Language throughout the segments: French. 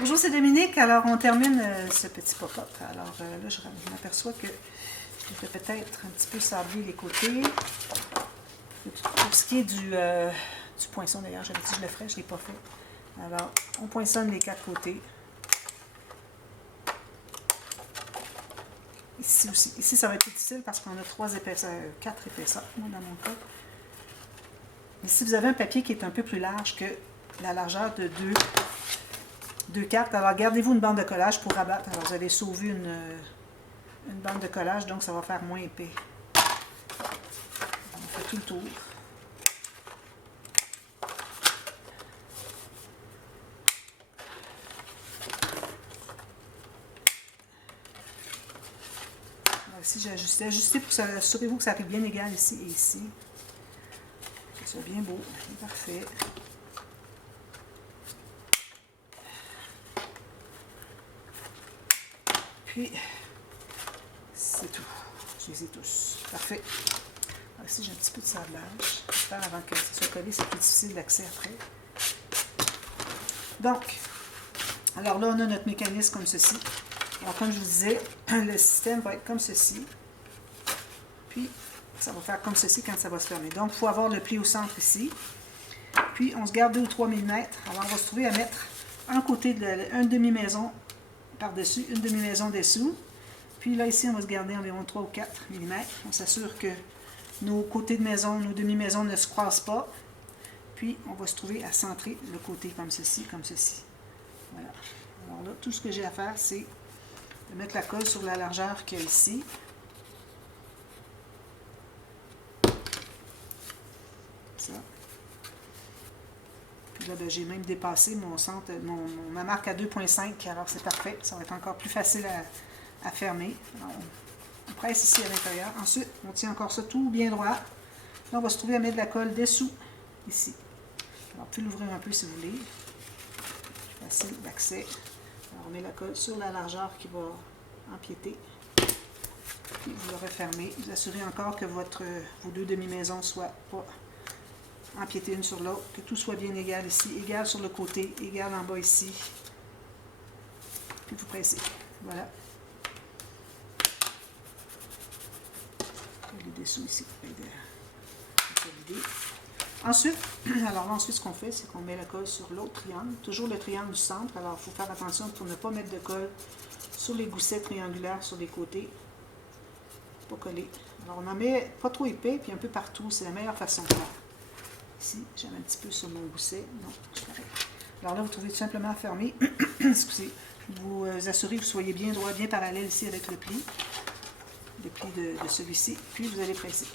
Bonjour, c'est Dominique. Alors, on termine ce petit pop-up. Alors, là, je m'aperçois que je vais peut-être un petit peu sabler les côtés. Pour ce qui est du poinçon, d'ailleurs, j'avais dit que je le ferais, je ne l'ai pas fait. Alors, on poinçonne les 4 côtés. Ici aussi. Ici, ça va être difficile parce qu'on a 4 épaisseurs, moi, dans mon cas. Mais si vous avez un papier qui est un peu plus large que la largeur de deux cartes, alors gardez-vous une bande de collage pour rabattre. Alors, vous allez sauver une bande de collage, donc ça va faire moins épais. On fait tout le tour. Alors, ici, j'ai ajusté pour assurez-vous que ça arrive bien égal ici et ici. Que ce soit bien beau, bien parfait. Puis, c'est tout. Je les ai tous. Parfait. Alors ici, j'ai un petit peu de sablage. J'espère avant que ça soit collé, c'est plus difficile d'accès après. Donc, alors là, on a notre mécanisme comme ceci. Alors, comme je vous disais, le système va être comme ceci. Puis, ça va faire comme ceci quand ça va se fermer. Donc, il faut avoir le pli au centre ici. Puis, on se garde 2 ou 3 mm. Alors, on va se trouver à mettre un côté de une demi-maison par-dessus, une demi-maison dessous. Puis là, ici, on va se garder environ 3 ou 4 mm. On s'assure que nos côtés de maison, nos demi-maisons ne se croisent pas. Puis, on va se trouver à centrer le côté comme ceci, comme ceci. Voilà. Alors là, tout ce que j'ai à faire, c'est de mettre la colle sur la largeur qu'il y a ici. Ça. Puis là, ben, j'ai même dépassé mon centre, ma marque à 2,5, alors c'est parfait. Ça va être encore plus facile à fermer. Alors, on presse ici à l'intérieur. Ensuite, on tient encore ça tout bien droit. Là, on va se trouver à mettre de la colle dessous, ici. Alors, vous pouvez l'ouvrir un peu si vous voulez. Facile d'accès. Alors, on met la colle sur la largeur qui va empiéter. Puis, vous le refermez. Vous assurez encore que vos 2 demi-maisons ne soient pas empiétées une sur l'autre. Que tout soit bien égal ici. Égal sur le côté. Égal en bas ici. Puis, vous pressez. Voilà. Les dessous ici pour aider à consolider. Ensuite, alors là, ensuite, ce qu'on fait, c'est qu'on met la colle sur l'autre triangle, toujours le triangle du centre. Alors, il faut faire attention pour ne pas mettre de colle sur les goussets triangulaires sur les côtés. Pas coller. Alors, on en met pas trop épais, puis un peu partout. C'est la meilleure façon de faire. Ici, j'en mets un petit peu sur mon gousset. Non, c'est correct. Alors là, vous trouvez tout simplement fermé. Excusez. Vous assurez que vous soyez bien droit, bien parallèle ici avec le pli de celui-ci, puis vous allez presser.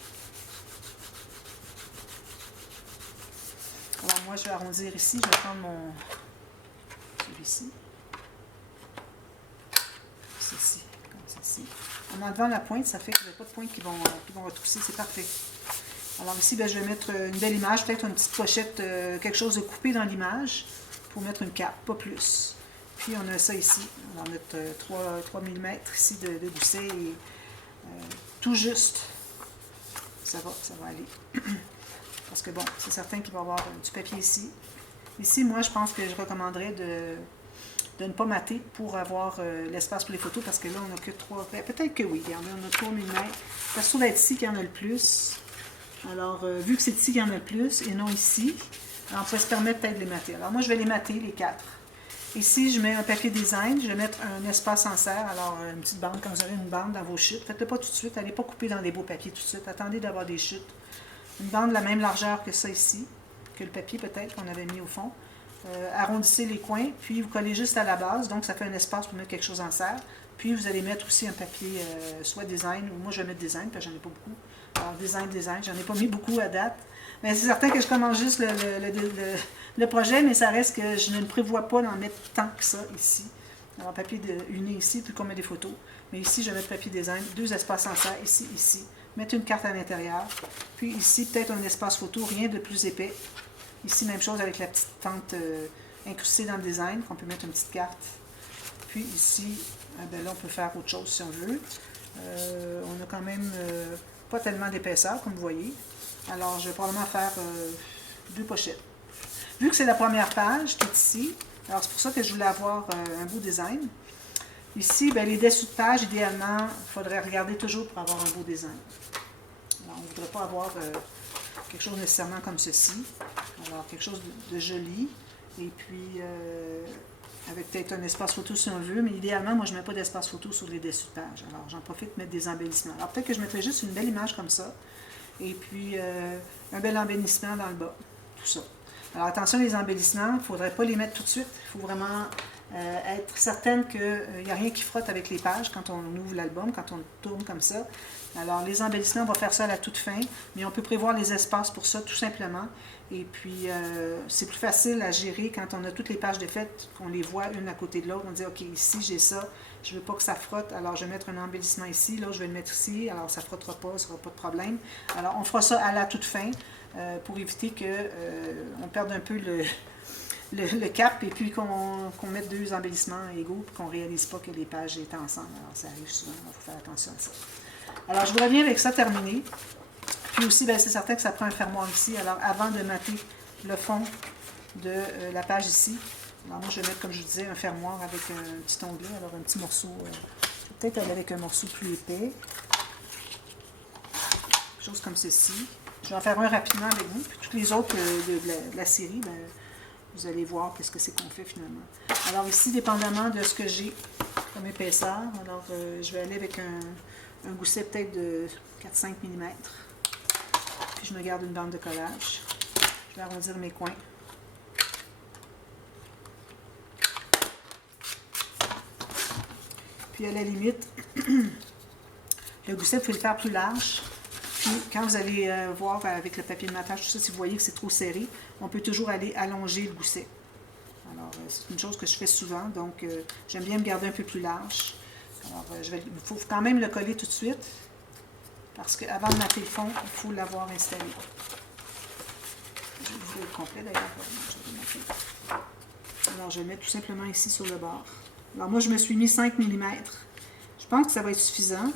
Alors moi, je vais arrondir ici, je vais prendre celui-ci, ceci, comme ceci. En enlevant la pointe, ça fait que vous n'avez pas de pointes qui vont retrousser, c'est parfait. Alors ici, ben, je vais mettre une belle image, peut-être une petite pochette, quelque chose de coupé dans l'image, pour mettre une carte, pas plus. Puis on a ça ici, on va mettre 3 mm ici de gousset et tout juste, ça va aller. Parce que bon, c'est certain qu'il va y avoir du papier ici. Ici, moi, je pense que je recommanderais de ne pas mater pour avoir l'espace pour les photos, parce que là, on n'a que 3... Peut-être que oui, regardez, on a 3 mm. Ça se trouve être ici qu'il y en a le plus. Alors, vu que c'est ici qu'il y en a le plus, et non ici, alors on pourrait se permettre peut-être de les mater. Alors moi, je vais les mater, les 4. Ici, je mets un papier design, je vais mettre un espace en serre, alors une petite bande, quand vous aurez une bande dans vos chutes. Faites-le pas tout de suite, n'allez pas couper dans des beaux papiers tout de suite, attendez d'avoir des chutes. Une bande de la même largeur que ça ici, que le papier peut-être qu'on avait mis au fond. Arrondissez les coins, puis vous collez juste à la base, donc ça fait un espace pour mettre quelque chose en serre. Puis vous allez mettre aussi un papier, soit design, ou moi je vais mettre design, parce que j'en ai pas beaucoup. Alors design, j'en ai pas mis beaucoup à date. Mais c'est certain que je commence juste le projet, mais ça reste que je ne prévois pas d'en mettre tant que ça ici. Alors, papier uni ici, puis qu'on met des photos. Mais ici, je vais mettre papier design, 2 espaces en serre, ici, ici. Mettre une carte à l'intérieur. Puis ici, peut-être un espace photo, rien de plus épais. Ici, même chose avec la petite tente incrustée dans le design, qu'on peut mettre une petite carte. Puis ici, ben là, on peut faire autre chose si on veut. On a quand même pas tellement d'épaisseur, comme vous voyez. Alors, je vais probablement faire 2 pochettes. Vu que c'est la première page qui est ici, Alors, c'est pour ça que je voulais avoir un beau design. Ici, bien, les dessous de page, idéalement, il faudrait regarder toujours pour avoir un beau design. Alors, on ne voudrait pas avoir quelque chose nécessairement comme ceci. Alors, quelque chose de joli. Et puis, avec peut-être un espace photo si on veut, mais idéalement, moi, je ne mets pas d'espace photo sur les dessous de page. Alors, j'en profite de mettre des embellissements. Alors, peut-être que je mettrais juste une belle image comme ça. Et puis, un bel embellissement dans le bas. Tout ça. Alors, attention, les embellissements, il ne faudrait pas les mettre tout de suite. Il faut vraiment être certaine qu'il n'y a rien qui frotte avec les pages quand on ouvre l'album, quand on le tourne comme ça. Alors, les embellissements, on va faire ça à la toute fin, mais on peut prévoir les espaces pour ça, tout simplement. Et puis, c'est plus facile à gérer quand on a toutes les pages défaites, qu'on les voit une à côté de l'autre. On dit, OK, ici, j'ai ça, je ne veux pas que ça frotte, alors je vais mettre un embellissement ici, là, je vais le mettre ici, alors ça ne frottera pas, ça ne sera pas de problème. Alors, on fera ça à la toute fin pour éviter qu'on perde un peu le cap et puis qu'on mette deux embellissements égaux et qu'on ne réalise pas que les pages étaient ensemble. Alors, ça arrive souvent, il faut faire attention à ça. Alors, je vous reviens avec ça terminé. Puis aussi, c'est certain que ça prend un fermoir ici. Alors, avant de mater le fond de la page ici, alors moi, je vais mettre, comme je vous disais, un fermoir avec un petit onglet. Alors, un petit morceau, peut-être aller avec un morceau plus épais. Quelque chose comme ceci. Je vais en faire un rapidement avec vous. Puis, toutes les autres de la série, bien, vous allez voir qu'est-ce que c'est qu'on fait finalement. Alors ici, dépendamment de ce que j'ai comme épaisseur, alors je vais aller avec un gousset peut-être de 4-5 mm. Puis je me garde une bande de collage. Je vais arrondir mes coins. Puis à la limite, le gousset, vous pouvez le faire plus large. Puis quand vous allez voir avec le papier de matage, tout ça, si vous voyez que c'est trop serré, on peut toujours aller allonger le gousset. Alors, c'est une chose que je fais souvent, donc j'aime bien me garder un peu plus large. Alors, il faut quand même le coller tout de suite, parce qu'avant de mater le fond, il faut l'avoir installé. Je vais vous le complet d'ailleurs. Alors, je vais le mettre tout simplement ici sur le bord. Alors, moi, je me suis mis 5 mm. Je pense que ça va être suffisant.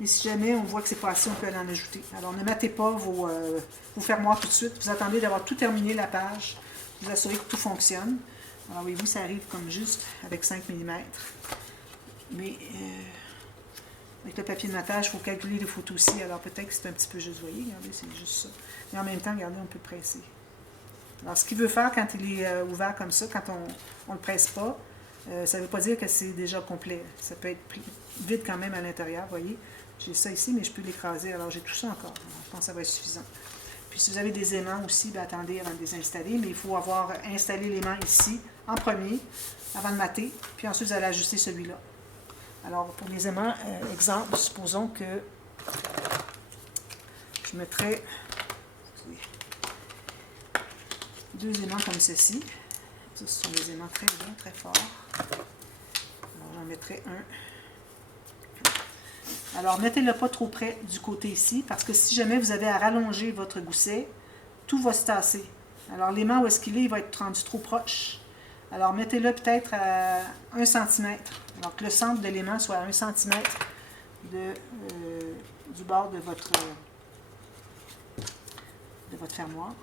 Mais si jamais on voit que c'est pas assez, on peut aller en ajouter. Alors, ne matez pas vos fermoirs tout de suite. Vous attendez d'avoir tout terminé la page. Vous assurez que tout fonctionne. Alors, voyez-vous, ça arrive comme juste avec 5 mm. Mais avec le papier de matage, il faut calculer les photos aussi. Alors, peut-être que c'est un petit peu juste. Vous voyez, regardez, c'est juste ça. Mais en même temps, regardez, on peut presser. Alors, ce qu'il veut faire quand il est ouvert comme ça, quand on ne le presse pas, ça ne veut pas dire que c'est déjà complet. Ça peut être vide quand même à l'intérieur, vous voyez. J'ai ça ici, mais je peux l'écraser. Alors, j'ai tout ça encore. Alors, je pense que ça va être suffisant. Puis, si vous avez des aimants aussi, bien, attendez avant de les installer. Mais il faut avoir installé l'aimant ici, en premier, avant de mater. Puis ensuite, vous allez ajuster celui-là. Alors, pour les aimants, exemple, supposons que je mettrais deux aimants comme ceci. Ça, ce sont des aimants très bons, très forts. Alors, j'en mettrai un. Alors, mettez-le pas trop près du côté ici, parce que si jamais vous avez à rallonger votre gousset, tout va se tasser. Alors, l'aimant où est-ce qu'il est, il va être rendu trop proche. Alors, mettez-le peut-être à 1 cm. Alors, que le centre de l'aimant soit à 1 cm du bord de votre fermoir.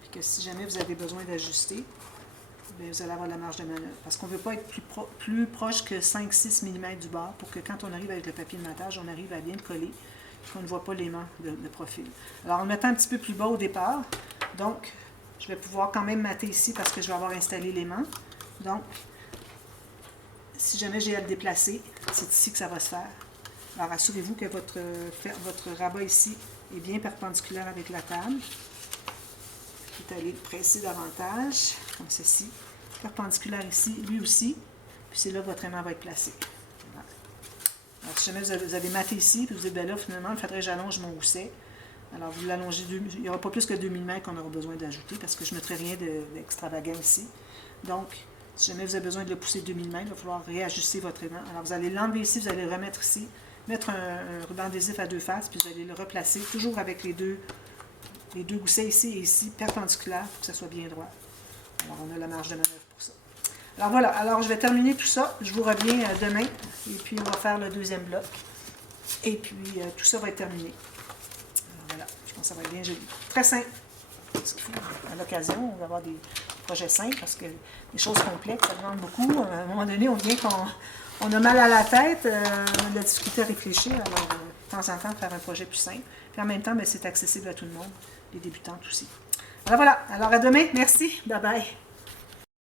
Puis que si jamais vous avez besoin d'ajuster, vous allez avoir la marge de manœuvre. Parce qu'on ne veut pas être plus proche que 5-6 mm du bord pour que quand on arrive avec le papier de matage, on arrive à bien le coller et qu'on ne voit pas l'aimant de profil. Alors, en le mettant un petit peu plus bas au départ, donc, je vais pouvoir quand même mater ici parce que je vais avoir installé l'aimant. Donc, si jamais j'ai à le déplacer, c'est ici que ça va se faire. Alors, assurez-vous que votre rabat ici est bien perpendiculaire avec la table. Vous allez le presser davantage, comme ceci. Perpendiculaire ici, lui aussi. Puis c'est là que votre aimant va être placé. Voilà. Alors, si jamais vous avez maté ici, puis vous dites, bien là, finalement, il faudrait que j'allonge mon gousset. Alors, vous l'allongez, il n'y aura pas plus que 2 mm qu'on aura besoin d'ajouter, parce que je ne mettrai rien d'extravagant ici. Donc, si jamais vous avez besoin de le pousser 2 mm, il va falloir réajuster votre aimant. Alors, vous allez l'enlever ici, vous allez le remettre ici, mettre un ruban adhésif à deux faces, puis vous allez le replacer, toujours avec les deux goussets ici et ici, perpendiculaires, pour que ça soit bien droit. Alors, on a la marge de manœuvre pour ça. Alors, voilà. Alors, je vais terminer tout ça. Je vous reviens demain. Et puis, on va faire le deuxième bloc. Et puis, tout ça va être terminé. Alors, voilà. Je pense que ça va être bien joli. Très simple. À l'occasion, on va avoir des projet simple, parce que les choses complexes, ça demande beaucoup. À un moment donné, on vient qu'on a mal à la tête, on a de la difficulté à réfléchir, alors de temps en temps, faire un projet plus simple. Puis en même temps, c'est accessible à tout le monde, les débutantes aussi. Alors voilà, alors à demain, merci, bye bye.